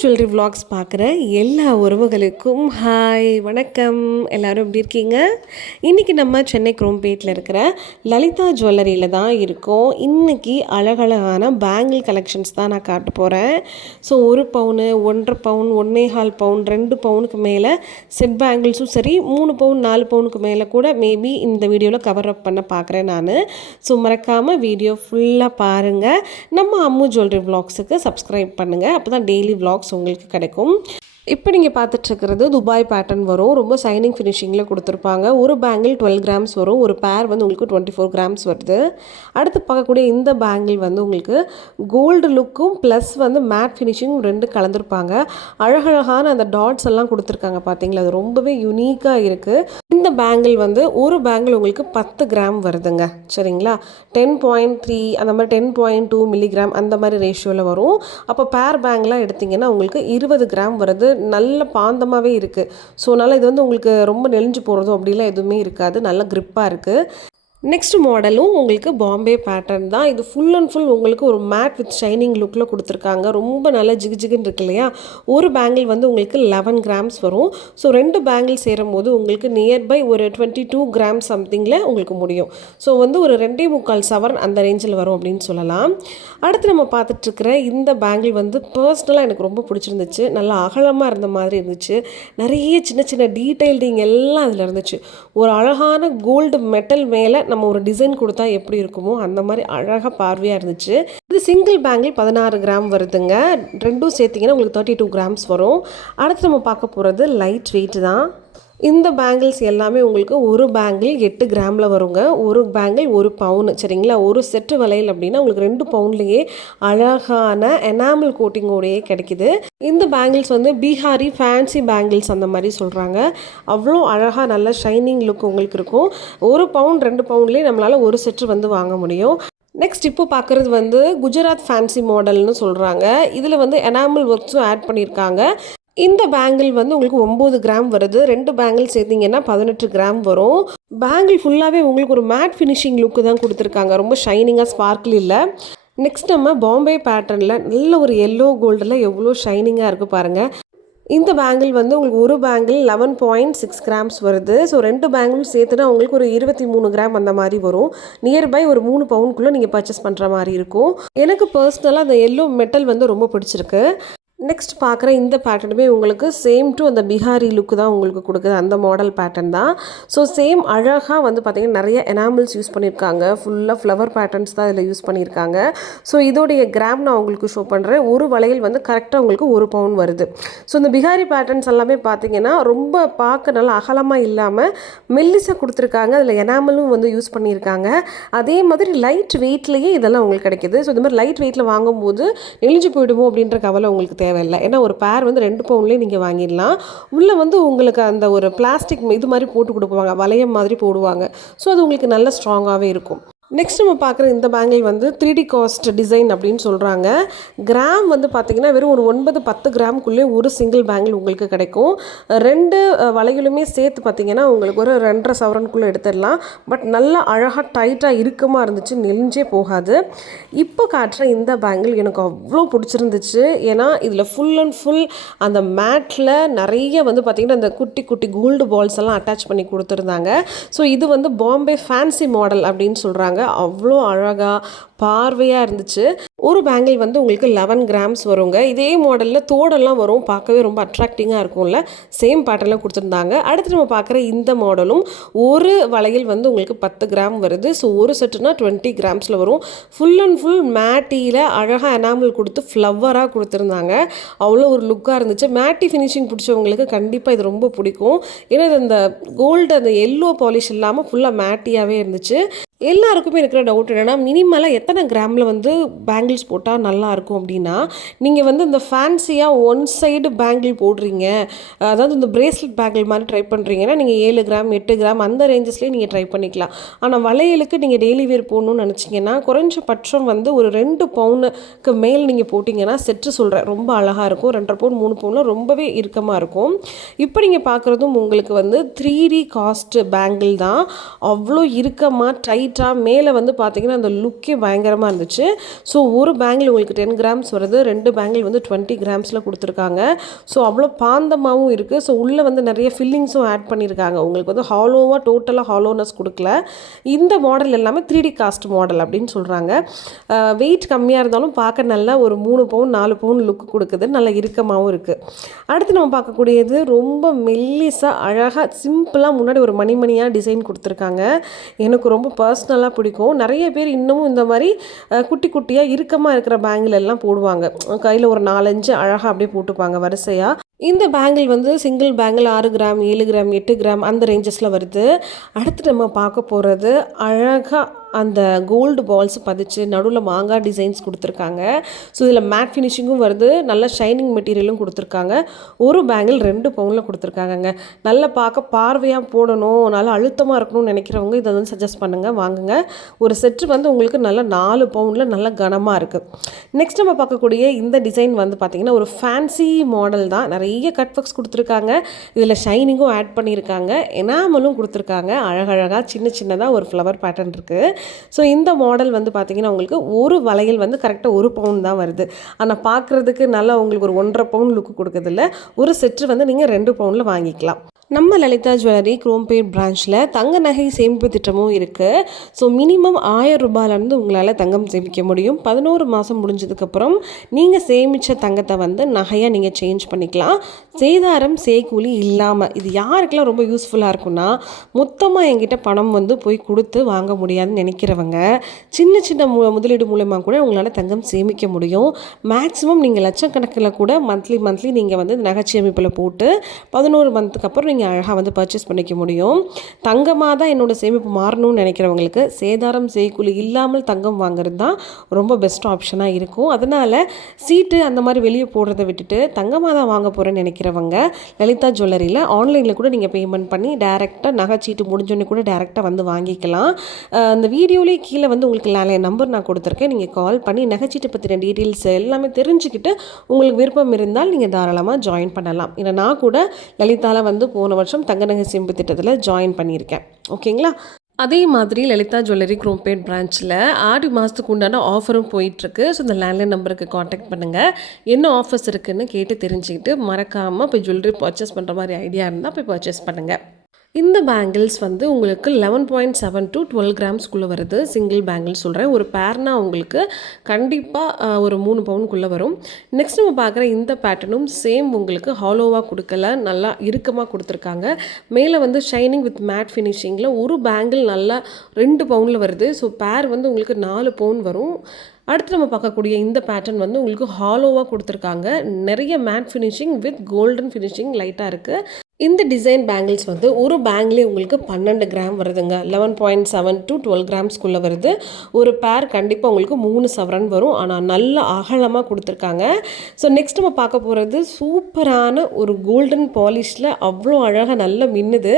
Jewellery vlogs பார்க்குற எல்லா உறவுகளுக்கும் ஹாய் வணக்கம். எல்லோரும் எப்படி இருக்கீங்க? இன்றைக்கி நம்ம சென்னை குரோம்பேட்டில் இருக்கிற லலிதா ஜுவல்லரியில் தான் இருக்கோம். இன்றைக்கி அழகழகான பேங்கிள் கலெக்ஷன்ஸ் தான் நான் காட்ட போகிறேன். ஸோ 1 பவுனு, 1.5 பவுன், 1.25 பவுன், 2 பவுனுக்கு மேலே செட் பேங்கிள்ஸும் சரி, 3 பவுன் 4 பவுனுக்கு மேலே கூட மேபி இந்த வீடியோவில் கவர் அப் பண்ண பார்க்குறேன் நான். ஸோ மறக்காமல் வீடியோ ஃபுல்லாக பாருங்கள். நம்ம அம்மு ஜுவல்லரி விலாக்ஸுக்கு சப்ஸ்கிரைப் பண்ணுங்கள். அப்போ தான் டெய்லி விலாக்ஸ் உங்களுக்கு கிடைக்கும். இப்போ நீங்கள் பார்த்துட்ருக்கிறது துபாய் பேட்டர்ன் வரும். ரொம்ப சைனிங் ஃபினிஷிங்கில் கொடுத்துருப்பாங்க. ஒரு பேங்கிள் 12 கிராம்ஸ் வரும். ஒரு பேர் வந்து உங்களுக்கு 24 கிராம்ஸ் வருது. அடுத்து பார்க்கக்கூடிய இந்த பேங்கிள் வந்து உங்களுக்கு கோல்டு லுக்கும் ப்ளஸ் வந்து மேட் ஃபினிஷிங் 2 கலந்துருப்பாங்க. அழகழகான அந்த டாட்ஸ் எல்லாம் கொடுத்துருக்காங்க பார்த்தீங்களா, அது ரொம்பவே யுனிக்காக இருக்குது. இந்த பேங்கிள் வந்து ஒரு பேங்கிள் உங்களுக்கு 10 கிராம் வருதுங்க. சரிங்களா, 10.3 அந்த மாதிரி 10.2 மில்லிகிராம் அந்த மாதிரி ரேஷியோவில் வரும். அப்போ பேர் பேங்கிளாக எடுத்திங்கன்னா உங்களுக்கு 20 கிராம் வருது. நல்ல பாந்தமாகவே இருக்குது. ஸோ அதனால் இது வந்து உங்களுக்கு ரொம்ப நெளிஞ்சு போகிறதோ அப்படிலாம் எதுவுமே இருக்காது. நல்ல க்ரிப்பாக இருக்குது. நெக்ஸ்ட் மாடலும் உங்களுக்கு பாம்பே பேட்டர்ன் தான். இது ஃபுல் அண்ட் ஃபுல் உங்களுக்கு ஒரு மேட் வித் ஷைனிங் லுக்கில் கொடுத்துருக்காங்க. ரொம்ப நல்லா ஜிகுன்னு இருக்கு இல்லையா. ஒரு பேங்கிள் வந்து உங்களுக்கு 11 கிராம்ஸ் வரும். ஸோ 2 பேங்கிள் சேரும் போது உங்களுக்கு நியர்பை ஒரு 22 கிராம் சம்திங்கில் உங்களுக்கு முடியும். ஸோ வந்து ஒரு 2.25 சவரன் அந்த ரேஞ்சில் வரும் அப்படின்னு சொல்லலாம். அடுத்து நம்ம பார்த்துட்ருக்கிற இந்த பேங்கிள் வந்து பர்சனலாக எனக்கு ரொம்ப பிடிச்சிருந்துச்சு. நல்லா அகலமாக இருந்த மாதிரி இருந்துச்சு. நிறைய சின்ன சின்ன டீட்டெயில்டிங் எல்லாம் அதில் இருந்துச்சு. ஒரு அழகான கோல்டு மெட்டல் மேலே நம்ம ஒரு டிசைன் கொடுத்தா எப்படி இருக்குமோ அந்த மாதிரி அழகாக பார்வையாக இருந்துச்சு. இது சிங்கிள் பேங்கிள் 16 கிராம் வருதுங்க. ரெண்டும் சேர்த்திங்கன்னா உங்களுக்கு 32 கிராம்ஸ் வரும். அடுத்து நம்ம பார்க்க போகிறது லைட் வெயிட் தான். இந்த பேங்கிள்ஸ் எல்லாமே உங்களுக்கு ஒரு பேங்கிள் 8 கிராமில் வருங்க. ஒரு பேங்கிள் 1 பவுனு. சரிங்களா, ஒரு செட்டு வளையல் அப்படின்னா உங்களுக்கு 2 பவுன்லேயே அழகான எனாமல் கோட்டிங்கோடையே கிடைக்கிது. இந்த பேங்கிள்ஸ் வந்து பீகாரி ஃபேன்சி பேங்கிள்ஸ் அந்த மாதிரி சொல்கிறாங்க. அவ்வளோ அழகாக நல்ல ஷைனிங் லுக் உங்களுக்கு இருக்கும். 1 பவுன் 2 பவுன்லேயே நம்மளால் ஒரு செட்டு வந்து வாங்க முடியும். நெக்ஸ்ட் இப்போ பார்க்குறது வந்து குஜராத் ஃபேன்சி மாடல்னு சொல்கிறாங்க. இதில் வந்து எனாமல் ஒர்க்ஸும் ஆட் பண்ணியிருக்காங்க. இந்த பேங்கிள் வந்து உங்களுக்கு 9 கிராம் வருது. 2 பேங்கிள் சேர்த்திங்கன்னா 18 கிராம் வரும். பேங்கிள் ஃபுல்லாகவே உங்களுக்கு ஒரு மேட் ஃபினிஷிங் லுக்கு தான் கொடுத்துருக்காங்க. ரொம்ப ஷைனிங்காக ஸ்பார்க்கிள் இல்லை. நெக்ஸ்ட் நம்ம பாம்பே பேட்டர்னில் நல்ல ஒரு எல்லோ கோல்டில் எவ்வளோ ஷைனிங்காக இருக்குது பாருங்கள். இந்த பேங்கிள் வந்து உங்களுக்கு ஒரு பேங்கிள் 11.6 கிராம்ஸ் வருது. ஸோ 2 பேங்கிள் சேர்த்துனா உங்களுக்கு ஒரு 23 கிராம் அந்த மாதிரி வரும். நியர்பை ஒரு 3 பவுனுக்குள்ளே நீங்கள் பர்ச்சேஸ் பண்ணுற மாதிரி இருக்கும். எனக்கு பர்சனலாக அந்த எல்லோ மெட்டல் வந்து ரொம்ப பிடிச்சிருக்கு. நெக்ஸ்ட் பார்க்குற இந்த பேட்டர்னுமே உங்களுக்கு சேம் டு அந்த பிஹாரி லுக்கு தான் உங்களுக்கு கொடுக்குது. அந்த மாடல் பேட்டர்ன் தான். ஸோ சேம் அழகாக வந்து பார்த்திங்கன்னா நிறைய எனாமல்ஸ் யூஸ் பண்ணியிருக்காங்க. ஃபுல்லாக ஃப்ளவர் பேட்டர்ன்ஸ் தான் இதில் யூஸ் பண்ணியிருக்காங்க. ஸோ இதோடைய கிராம் நான் உங்களுக்கு ஷோ பண்ணுறேன். ஒரு வளையல் வந்து கரெக்டாக உங்களுக்கு 1 பவுன் வருது. ஸோ இந்த பிஹாரி பேட்டர்ன்ஸ் எல்லாமே பார்த்திங்கன்னா ரொம்ப பார்க்க நல்லா அகலமாக இல்லாமல் மெல்லிசாக கொடுத்துருக்காங்க. அதில் எனாமலும் வந்து யூஸ் பண்ணியிருக்காங்க. அதே மாதிரி லைட் வெயிட்லேயே இதெல்லாம் உங்களுக்கு கிடைக்கிது. ஸோ இந்த மாதிரி லைட் வெயிட்டில் வாங்கும்போது நெளிஞ்சு போயிடுமோ அப்படின்ற கவலை உங்களுக்கு தேவையில்லை. ஏன்னா ஒரு பேர் வந்து 2 பவுன்லேயே நீங்கள் வாங்கிடலாம். உள்ளே வந்து உங்களுக்கு அந்த ஒரு பிளாஸ்டிக் இது மாதிரி போட்டு கொடுப்பாங்க, வளையம் மாதிரி போடுவாங்க. ஸோ அது உங்களுக்கு நல்ல ஸ்ட்ராங்காகவே இருக்கும். நெக்ஸ்ட் நம்ம பார்க்குற இந்த பேங்கிள் வந்து 3D காஸ்ட் டிசைன் அப்படின்னு சொல்கிறாங்க. கிராம் வந்து பார்த்திங்கன்னா வெறும் ஒரு 9-10 கிராமுக்குள்ளே ஒரு சிங்கிள் பேங்கிள் உங்களுக்கு கிடைக்கும். 2 வளையலுமே சேர்த்து பார்த்திங்கன்னா உங்களுக்கு ஒரு 2.5 சவரனுக்குள்ளே எடுத்துடலாம். பட் நல்லா அழகாக டைட்டாக இறுக்கமாக இருந்துச்சு, நெளிஞ்சே போகாது. இப்போ காட்டுற இந்த பேங்கிள் எனக்கு அவ்வளோ பிடிச்சிருந்துச்சு. ஏன்னா இதில் ஃபுல் அண்ட் ஃபுல் அந்த மேட்டில் நிறைய வந்து பார்த்திங்கன்னா இந்த குட்டி குட்டி கோல்டு பால்ஸ் எல்லாம் அட்டாச் பண்ணி கொடுத்துருந்தாங்க. ஸோ இது வந்து பாம்பே ஃபேன்சி மாடல் அப்படின்னு சொல்கிறாங்க. அவ்வளோ அழகாக பார்வையாக இருந்துச்சு. ஒரு பேங்கிள் வந்து உங்களுக்கு 11 கிராம்ஸ் வருங்க. இதே மாடலில் தோடெல்லாம் வரும், பார்க்கவே ரொம்ப அட்ராக்டிங்காக இருக்கும்ல. சேம் பேட்டர்னில் கொடுத்துருந்தாங்க. அடுத்து நம்ம பார்க்குற இந்த மாடலும் ஒரு வளையல் வந்து உங்களுக்கு 10 கிராம் வருது. ஸோ ஒரு செட்டுனா 20 கிராம்ஸில் வரும். ஃபுல் அண்ட் ஃபுல் மேட்டியில் அழகாக எனாமல் கொடுத்து ஃப்ளவராக கொடுத்துருந்தாங்க. அவ்வளோ ஒரு லுக்காக இருந்துச்சு. மேட்டி ஃபினிஷிங் பிடிச்சவங்களுக்கு கண்டிப்பாக இது ரொம்ப பிடிக்கும். ஏன்னா இது அந்த கோல்டு அந்த எல்லோ பாலிஷ் இல்லாமல் ஃபுல்லாக மேட்டியாகவே இருந்துச்சு. எல்லாருக்குமே இருக்கிற டவுட் என்னென்னா, மினிமலாக எத்தனை கிராமில் வந்து பேங்கிள்ஸ் போட்டால் நல்லாயிருக்கும் அப்படின்னா, நீங்கள் வந்து இந்த ஃபேன்சியாக ஒன் சைடு பேங்கிள் போடுறீங்க, அதாவது இந்த பிரேஸ்லெட் பேங்கிள் மாதிரி ட்ரை பண்ணுறீங்கன்னா நீங்கள் 7 கிராம் 8 கிராம் அந்த ரேஞ்சஸ்லேயே நீங்கள் ட்ரை பண்ணிக்கலாம். ஆனால் வளையலுக்கு நீங்கள் டெய்லி வேர் போடணும்னு நினச்சிங்கன்னா குறைஞ்சபட்சம் வந்து ஒரு 2 பவுனுக்கு மேல் நீங்கள் போட்டிங்கன்னா செட்டு சொல்கிறேன் ரொம்ப அழகாக இருக்கும். 2.5 பவுன் 3 பவுனில் ரொம்பவே இறுக்கமாக இருக்கும். இப்போ நீங்கள் பார்க்குறதும் உங்களுக்கு வந்து 3D காஸ்ட் பேங்கிள் தான். அவ்வளோ இறுக்கமாக டைட் லைட்டாக மேலே வந்து பார்த்திங்கன்னா அந்த லுக்கே பயங்கரமாக இருந்துச்சு. ஸோ ஒரு பேங்கிள் உங்களுக்கு 10 கிராம்ஸ் வருது, 2 பேங்கிள் வந்து 20 கிராம்ஸில் கொடுத்துருக்காங்க. ஸோ அவ்வளோ பாந்தமாகவும் இருக்குது. ஸோ உள்ளே வந்து நிறைய ஃபில்லிங்ஸும் ஆட் பண்ணியிருக்காங்க. உங்களுக்கு வந்து ஹாலோவாக டோட்டலாக ஹாலோனஸ் கொடுக்கல. இந்த மாடல் எல்லாமே 3D காஸ்ட் மாடல் அப்படின்னு சொல்கிறாங்க. வெயிட் கம்மியாக இருந்தாலும் பார்க்க நல்லா ஒரு 3 பவுன் 4 பவுன் லுக் கொடுக்குது, நல்லா இறுக்கமாகவும் இருக்குது. அடுத்து நம்ம பார்க்கக்கூடியது ரொம்ப மெல்லிஸாக அழகாக சிம்பிளாக முன்னாடி ஒரு மணிமணியாக டிசைன் கொடுத்துருக்காங்க. எனக்கு ரொம்ப பர்சனலாக பிடிக்கும். நிறைய பேர் இன்னமும் இந்த மாதிரி குட்டி குட்டியாக இறுக்கமாக இருக்கிற பேங்கிள் எல்லாம் போடுவாங்க. கையில் ஒரு 4-5 அழகாக அப்படியே போட்டுப்பாங்க வரிசையாக. இந்த பேங்கிள் வந்து single bangle 6 gram 7 gram 8 gram அந்த ரேஞ்சஸில் வருது. அடுத்து நம்ம பார்க்க போகிறது அழகாக அந்த கோல்டு பால்ஸ் பதிச்சு நடுவில் மாங்காய் டிசைன்ஸ் கொடுத்துருக்காங்க. ஸோ இதில் மேட் ஃபினிஷிங்கும் வருது, நல்ல ஷைனிங் மெட்டீரியலும் கொடுத்துருக்காங்க. ஒரு பேங்கிள் 2 பவுனில் கொடுத்துருக்காங்கங்க. நல்லா பார்க்க பார்வையாக போடணும், நல்லா அழுத்தமாக இருக்கணும்னு நினைக்கிறவங்க இதை வந்து சஜஸ்ட் பண்ணுங்கள், வாங்குங்க. ஒரு செட்டு வந்து உங்களுக்கு நல்லா 4 பவுனில் நல்ல கனமாக இருக்குது. நெக்ஸ்ட் நம்ம பார்க்கக்கூடிய இந்த டிசைன் வந்து பார்த்திங்கன்னா ஒரு ஃபேன்சி மாடல் தான். நிறைய கட் ஒர்க்ஸ் கொடுத்துருக்காங்க. இதில் ஷைனிங்கும் ஆட் பண்ணியிருக்காங்க, எனாமலும் கொடுத்துருக்காங்க. அழகழகாக சின்னதாக ஒரு ஃப்ளவர் பேட்டர்ன் இருக்குது. ஸோ இந்த மாடல் வந்து பார்த்திங்கன்னா உங்களுக்கு ஒரு வளையல் வந்து கரெக்டாக 1 பவுன் தான் வருது. ஆனால் பார்க்குறதுக்கு நல்லா உங்களுக்கு ஒரு 1.5 பவுன் லுக்கு கொடுக்குறதில்ல. ஒரு செட்டு வந்து நீங்கள் 2 பவுனில் வாங்கிக்கலாம். நம்ம லலிதா ஜுவல்லரி குரோம்பேட் பிரான்ச்சில் தங்க நகை சேமிப்பு திட்டமும் இருக்குது. ஸோ மினிமம் 1000 ரூபாயிலேருந்து உங்களால் தங்கம் சேமிக்க முடியும். 11 மாதம் முடிஞ்சதுக்கப்புறம் நீங்கள் சேமித்த தங்கத்தை வந்து நகையாக நீங்கள் சேஞ்ச் பண்ணிக்கலாம். சேதாரம் செய்கூலி இல்லாமல். இது யாருக்கெல்லாம் ரொம்ப யூஸ்ஃபுல்லாக இருக்குன்னா, மொத்தமாக என்கிட்ட பணம் வந்து போய் கொடுத்து வாங்க முடியாதுன்னு நினைக்கிறவங்க சின்ன முதலீடு மூலமாக கூட உங்களால் தங்கம் சேமிக்க முடியும். மேக்ஸிமம் நீங்கள் லட்சக்கணக்கில் கூட மந்த்லி நீங்கள் வந்து நகை சேமிப்பில் போட்டு 11 மந்த்துக்கு அப்புறம் அழகாக வந்து பர்ச்சேஸ் பண்ணிக்க முடியும். தங்கமாக தான் என்னோட சேமிப்பு மாறணும்னு நினைக்கிறவங்களுக்கு சேதாரம் செய்கூலி இல்லாமல் தங்கம் வாங்குறது தான் ரொம்ப பெஸ்ட் ஆப்ஷனாக இருக்கும். அதனால் சீட்டு அந்த மாதிரி வெளியே போடுறதை விட்டுட்டு தங்கமாக தான் வாங்க போகிறேன்னு நினைக்கிறவங்க லலிதா ஜுவல்லரியில் ஆன்லைனில் கூட நீங்கள் பேமெண்ட் பண்ணி டேரெக்டாக நகைச்சீட்டு முடிஞ்சோடனே கூட டேரெக்டாக வந்து வாங்கிக்கலாம். அந்த வீடியோலேயே கீழே வந்து உங்களுக்கு லேண்ட்லைன் நம்பர் நான் கொடுத்துருக்கேன். நீங்கள் கால் பண்ணி நகைச்சீட்டு பற்றின டீட்டெயில்ஸ் எல்லாமே தெரிஞ்சுக்கிட்டு உங்களுக்கு விருப்பம் இருந்தால் நீங்கள் தாராளமாக ஜாயின் பண்ணலாம். ஏன்னா நான் கூட லலிதாவில் வந்து போன வருஷம் தங்க நகை சேமிப்பு திட்டத்தில் ஜாயின் பண்ணியிருக்கேன். ஓகேங்களா? அதே மாதிரி லலிதா ஜுவல்லரி குரோம்பேட் பிரான்ச்சில் ஆடி மாதத்துக்கு உண்டான ஆஃபரும் போயிட்டுருக்கு. ஸோ இந்த லேண்ட்லைன் நம்பருக்கு காண்டாக்ட் பண்ணுங்கள். என்ன ஆஃபர்ஸ் இருக்குதுன்னு கேட்டு தெரிஞ்சுக்கிட்டு மறக்காமல் போய் ஜுவல்லரி பர்ச்சேஸ் பண்ணுற மாதிரி ஐடியா இருந்தால் போய் பர்ச்சேஸ் பண்ணுங்கள். இந்த பேங்கிள்ஸ் வந்து உங்களுக்கு 11.7 to 12 கிராம்ஸ்குள்ளே வருது. சிங்கிள் பேங்கிள் சொல்கிறேன். ஒரு பேர்னா உங்களுக்கு கண்டிப்பாக ஒரு 3 பவுனுக்குள்ளே வரும். நெக்ஸ்ட் நம்ம பார்க்குற இந்த பேட்டர்னும் சேம் உங்களுக்கு ஹாலோவாக கொடுக்கல, நல்லா இறுக்கமாக கொடுத்துருக்காங்க. மேலே வந்து ஷைனிங் வித் மேட் ஃபினிஷிங்கில் ஒரு பேங்கிள் நல்லா 2 பவுனில் வருது. ஸோ பேர் வந்து உங்களுக்கு 4 பவுன் வரும். அடுத்து நம்ம பார்க்கக்கூடிய இந்த பேட்டர்ன் வந்து உங்களுக்கு ஹாலோவாக கொடுத்துருக்காங்க. நிறைய matte finishing with golden finishing லைட்டாக இருக்குது. இந்த டிசைன் பேங்கிள்ஸ் வந்து ஒரு பேங்கிலே உங்களுக்கு 12 கிராம் வருதுங்க. 11.7 to 12 கிராம்ஸ்குள்ளே வருது. ஒரு பேர் கண்டிப்பாக உங்களுக்கு 3 சவரன் வரும். ஆனால் நல்ல அகலமாக கொடுத்துருக்காங்க. ஸோ நெக்ஸ்ட் நம்ம பார்க்க போகிறது சூப்பரான ஒரு கோல்டன் பாலிஷில் அவ்வளோ அழகாக நல்லா மின்னுது.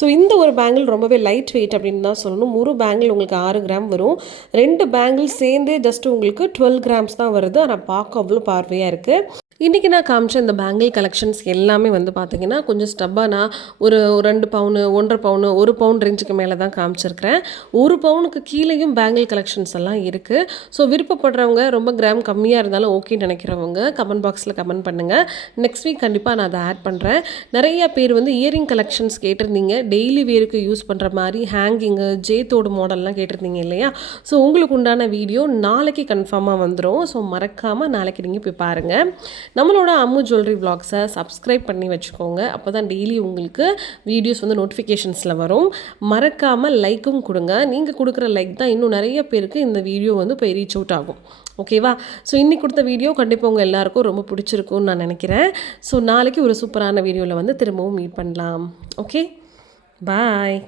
ஸோ இந்த ஒரு பேங்கிள் ரொம்பவே லைட் வெயிட் அப்படின்னு தான் சொல்லணும். ஒரு பேங்கிள் உங்களுக்கு 6 கிராம் வரும். 2 பேங்கிள் சேர்ந்து ஜஸ்ட் உங்களுக்கு 12 கிராம்ஸ் தான் வருது. ஆனால் பார்க்க அவ்வளோ பார்வையாக இருக்குது. இன்றைக்கி நான் காமிச்ச இந்த பேங்கிள் கலெக்ஷன்ஸ் எல்லாமே வந்து பார்த்திங்கன்னா கொஞ்சம் ஸ்டப்பாக நான் ஒரு 2 பவுனு 1.5 பவுனு 1 பவுன் ரேஞ்சுக்கு மேலே தான் காமிச்சிருக்கிறேன். 1 பவுனுக்கு கீழேயும் பேங்கிள் கலெக்ஷன்ஸ் எல்லாம் இருக்குது. ஸோ விருப்பப்படுறவங்க ரொம்ப கிராம் கம்மியாக இருந்தாலும் ஓகேன்னு நினைக்கிறவங்க கமெண்ட் பாக்ஸில் கமெண்ட் பண்ணுங்கள். நெக்ஸ்ட் வீக் கண்டிப்பாக நான் அதை ஆட் பண்ணுறேன். நிறைய பேர் வந்து இயரிங் கலெக்ஷன்ஸ் கேட்டிருந்தீங்க. டெய்லி வேருக்கு யூஸ் பண்ணுற மாதிரி ஹேங்கிங்கு ஜேத்தோடு மாடல்லாம் கேட்டிருந்தீங்க இல்லையா? ஸோ உங்களுக்கு உண்டான வீடியோ நாளைக்கு கன்ஃபார்மாக வந்துடும். ஸோ மறக்காமல் நாளைக்கு நீங்கள் போய் பாருங்கள். நம்மளோட அம்மு ஜுவல்லரி vlogsஸை சப்ஸ்கிரைப் பண்ணி வச்சுக்கோங்க. அப்போ தான் டெய்லி உங்களுக்கு வீடியோஸ் வந்து நோட்டிஃபிகேஷன்ஸில் வரும். மறக்காமல் லைக்கும் கொடுங்க. நீங்கள் கொடுக்குற லைக் தான் இன்னும் நிறைய பேருக்கு இந்த வீடியோ வந்து போய் ரீச் அவுட் ஆகும். ஓகேவா? ஸோ இன்றைக்கி கொடுத்த வீடியோ கண்டிப்பாக உங்கள் எல்லாருக்கும் ரொம்ப பிடிச்சிருக்கும்னு நான் நினைக்கிறேன். ஸோ நாளைக்கு ஒரு சூப்பரான வீடியோவில் வந்து திரும்பவும் மீட் பண்ணலாம். ஓகே, பாய்.